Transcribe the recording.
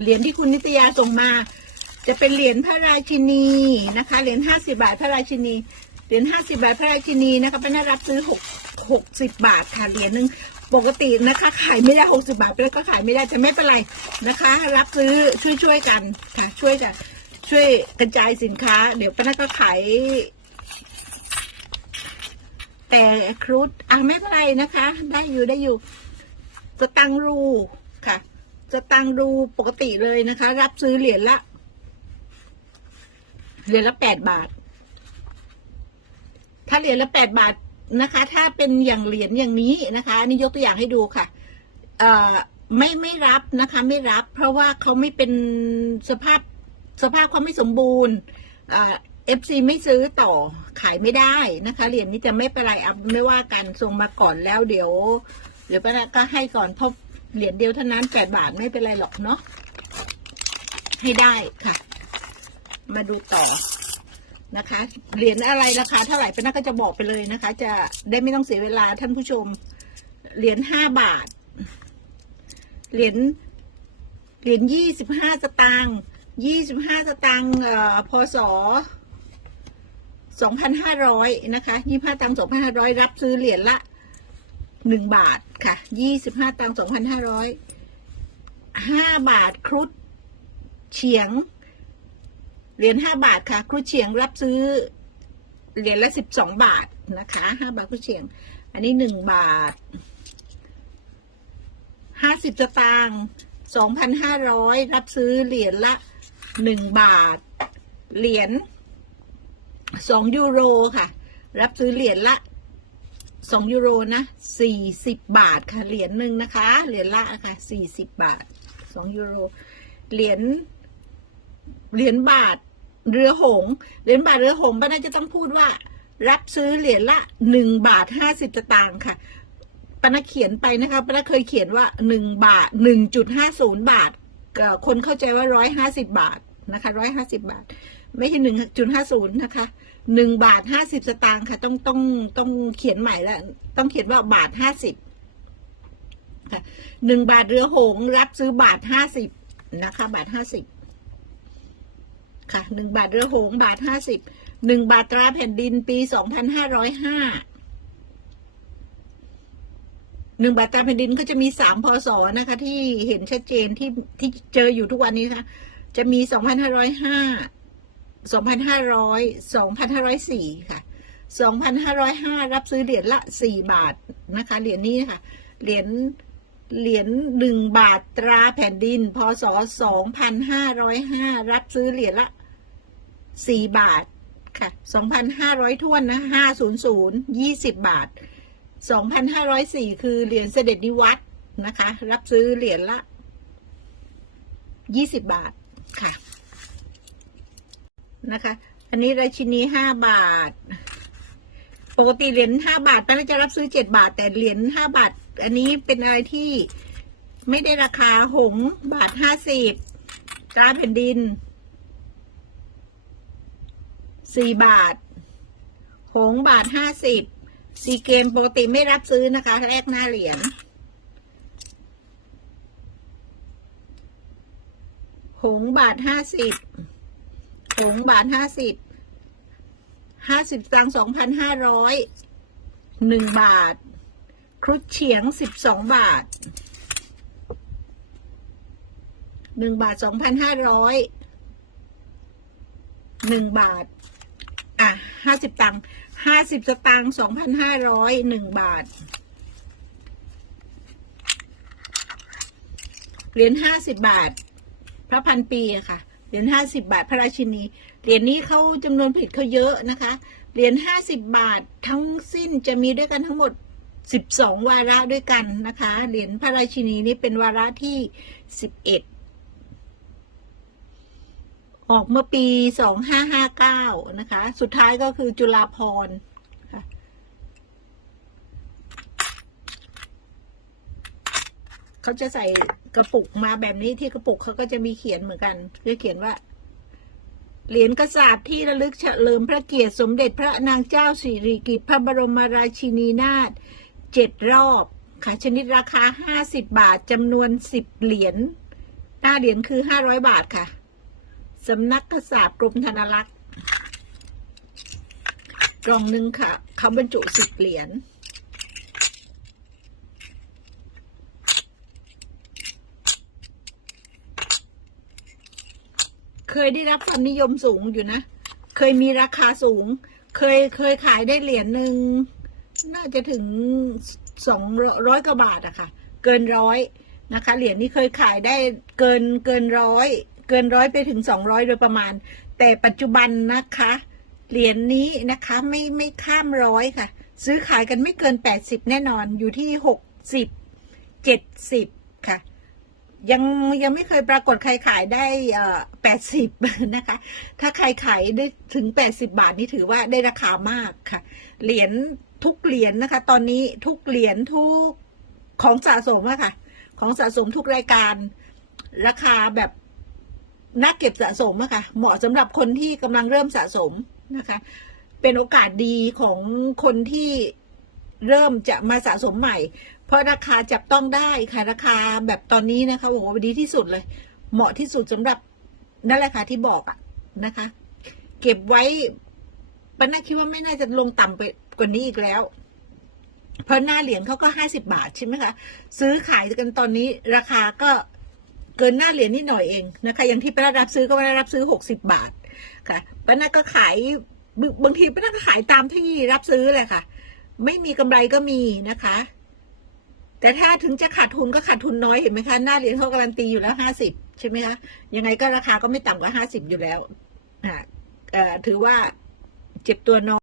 เหรียญที่คุณนิตยาส่งมา จะเป็นเหรียญพระราชินีนะคะ เหรียญห้าสิบาทพระราชินี เหรียญห้าสิบาทพระราชินีนะคะป้าน่ารับซื้อหกหกสิบบาทค่ะเหรียญหนึ่งปกตินะคะ ขายไม่ได้หกสิบาทแล้วก็ขายไม่ได้แต่ไม่เป็นไรนะคะ รับซื้อช่วยช่วยๆกันค่ะ ช่วยกันช่วยกระจายสินค้า เดี๋ยวป้าน่าก็ขายแต่ครุฑอะไม่เป็นไรนะคะ ได้อยู่ได้อยู่สตังรูค่ะ สตังค์รูปกติเลยนะคะ รับซื้อเหรียญละ เหรียญละแปดบาท ถ้าเหรียญละแปดบาทนะคะ ถ้าเป็นอย่างเหรียญอย่างนี้นะคะอันนี่ยกตัวอย่างให้ดูค่ะ เอ่อไม่ไม่รับนะคะ ไม่รับ เพราะว่าเขาไม่เป็นสภาพสภาพเขาไม่สมบูรณ์เอฟซีไม่ซื้อต่อขายไม่ได้นะคะ เหรียญนี้จะไม่เป็นไรอัไม่ว่ากันส่งมาก่อนแล้วเดี๋ยว เดี๋ยวป้าก็ให้ก่อนเพราะ เหรียญเดียวเท่านั้นแปดบาทไม่เป็นไรหรอกเนาะให้ได้ค่ะ มาดูต่อนะคะ เหรียญอะไรราคาเท่าไหร่ป้าก็จะบอกไปเลยนะคะ จะได้ไม่ต้องเสียเวลาท่านผู้ชม เหรียญห้าบาท เหรียญเหรียญยี่สิบห้าสตางค์ยี่สิบห้าสตางค์พศสองพันห้าร้อยนะคะยี่ห้าตังค์สองพันห้าร้อยรับซื้อเหรียญละ หนึ่งบาทค่ะยี่สิบห้าตังสองพันห้าร้อยห้าบาทครุฑเฉียงเหรียญห้าบาทค่ะ ครุฑเฉียงรับซื้อเหรียญละสิบสองบาทนะคะห้าบาทครุฑเฉียง อันนี้หนึ่งบาทห้าสิบสตางค์สองพันห้าร้อยรับซื้อเหรียญละหนึ่งบาท เหรียญสองยูโรค่ะ รับซื้อเหรียญละ สองยูโรนะสี่สิบาทค่ะ เหรียญหนึ่งนะคะ เหรียญละค่ะสี่สิบาทสองยูโร เหรียญ เหรียญบาท เรือหง เหรียญบาทเรือหงป้าน่าจะต้องพูดว่า รับซื้อเหรียญละหนึ่งบาทห้าสิบสตางค์ค่ะปนาเขียนไปนะคะปนาเคยเขียนว่าหนึ่งบาทหนึ่งจุดห้าศูนย์บาท คนเข้าใจว่าร้อยห้าสิบาทนะคะร้อยห้าสิบาท ไม่ใช่หนึ่งจุดห้าศูนย์นะคะ หนึ่งบาทห้าสิบสตางค์ค่ะ ต้องต้องต้องเขียนใหม่แล้วต้องเขียนว่าบาทห้าสิบค่ะหนึ่งบาทเรือหงรับซื้อบาทห้าสิบนะคะ บาทห้าสิบค่ะหนึ่งบาทเรือหงบาทห้าสิบหนึ่งบาทตราแผ่นดินปีสองพันห้าร้อยห้าหนึ่งบาทตราแผ่นดินก็จะมีสามพศนะคะ ที่เห็นชัดเจนที่ที่เจออยู่ทุกวันนี้นะคะจะมีสองพันห้าร้อยห้า สองพันห้าร้อยสองพันห้าร้อยสี่ค่ะสองพันห้าร้อยห้ารับซื้อเหรียญละสี่บาทนะคะ เหรียญนี้ค่ะ เหรียญ เหรียญหนึ่งบาทตราแผ่นดิน พศสองพันห้าร้อยห้ารับซื้อเหรียญละสี่บาทค่ะสองพันห้าร้อยท่วนนะห้าศูนย์ศูนย์ยี่สิบบาท 2,504 คือเหรียญเสด็จนิวัตรนะคะ รับซื้อเหรียญละ 20 บาทค่ะ นะคะ อันนี้ราชินี5บาท ปกติเหรียญ5บาทป้าน่จะรับซื้อ7บาท แต่เหรียญ5บาท อันนี้เป็นอะไรที่ไม่ได้ราคาหงส์บาท50ตราแผ่นดิน4บาท หงส์บาท50ซีเกมปกติไม่รับซื้อนะคะแรกหน้าเหรียญหงส์บาทห้าสิบ หงบาทห้าสิบ ห้าสิบตังสองพันห้าร้อย หนึ่งบาท ครุฑเฉียงสิบสองบาท หนึ่งบาทสองพันห้าร้อย หนึ่งบาท อะห้าสิบตังห้าสิบสตางค์สองพันห้าร้อยหนึ่งบาท เหรียญห้าสิบบาท พระพันปีอะค่ะ เหรียญห้าสิบบาทพระราชินี เหรียญนี้เขาจำนวนผลิตเขาเยอะนะคะ เหรียญห้าสิบบาททั้งสิ้นจะมีด้วยกันทั้งหมดสิบสองวาระด้วยกันนะคะ เหรียญพระราชินีนี้เป็นวาระที่สิบเอ็ดออกเมื่อปี2559นะคะ สุดท้ายก็คือจุฬาภรณ์ค่ะ เขาจะใส่กระปุกมาแบบนี้ที่กระปุกเขาก็จะมีเขียนเหมือนกันจะเขียนว่า เหรียญกษัตริย์ที่ระลึกเฉลิมพระเกียรติสมเด็จพระนางเจ้าสิริกิติ์พระบรมราชินีนาถเจ็ดรอบค่ะชนิดราคา50บบาทจำนวน10เหรียญหน้าเหรียญคือห้าร้อยบาทค่ะสำนักกษาปกรมธนารักษ์กล่องหนึ่งค่ะเขาบรรจุสิบเหรียญ เคยได้รับความนิยมสูงอยู่นะ เคยมีราคาสูง เคยเคยขายได้เหรียญหนึ่งน่าจะถึงสองร้อยกว่าบาทอะค่ะ เกินร้อยนะคะ เหรียญนี้เคยขายได้เกินเกินร้อยเกินร้อยไปถึงสองร้อยโดยประมาณ แต่ปัจจุบันนะคะ เหรียญนี้นะคะไม่ไม่ข้ามร้อยค่ะ ซื้อขายกันไม่เกินแปดสิบแน่นอนอยู่ที่หกสิบเจ็ดสิบค่ะ ยังยังไม่เคยปรากฏใครขายได้แปดสิบนะคะ ถ้าใครขายได้ถึงแปดสิบาทนี่ถือว่าได้ราคามากค่ะ เหรียญทุกเหรียญนะคะ ตอนนี้ทุกเหรียญทุกของสะสมอะค่ะ ของสะสมทุกรายการ ราคาแบบนักเก็บสะสมอะค่ะ เหมาะสำหรับคนที่กำลังเริ่มสะสมนะคะ เป็นโอกาสดีของคนที่เริ่มจะมาสะสมใหม่ ราะราคาจับต้องได้ค่ะราคาแบบตอนนี้นะคะโอ้โหดีที่สุดเลย เหมาะที่สุดสำหรับนั่นแหละค่ะที่บอกอะนะคะ เก็บไว้ปันน่าคิดว่าไม่น่าจะลงต่ำไปกว่านี้อีกแล้ว เพราะหน้าเหรียญเขาก็ห้าสิบาทใช่ไหมคะซื้อขายกันตอนนี้ราคาก็เกินหน้าเหรียญนิดหน่อยเองนะคะ อย่างที่ป้ารับซื้อก็ป้ารับซื้อหกสิบาทค่ะป้าน่าก็ขายบางทีป้าน่าก็ขายตามที่รับซื้อเลยค่ะ ไม่มีกำไรก็มีนะคะ แต่ถ้าถึงจะขาดทุนก็ขาดทุนน้อยเห็นไหมคะหน้าเหรียญเขาการันตีอยู่แล้วห้าสิบใช่ไหมคะยังไงก็ราคาก็ไม่ต่ำกว่าห้าสิบอยู่แล้วอ่าถือว่าเจ็บตัวน้อย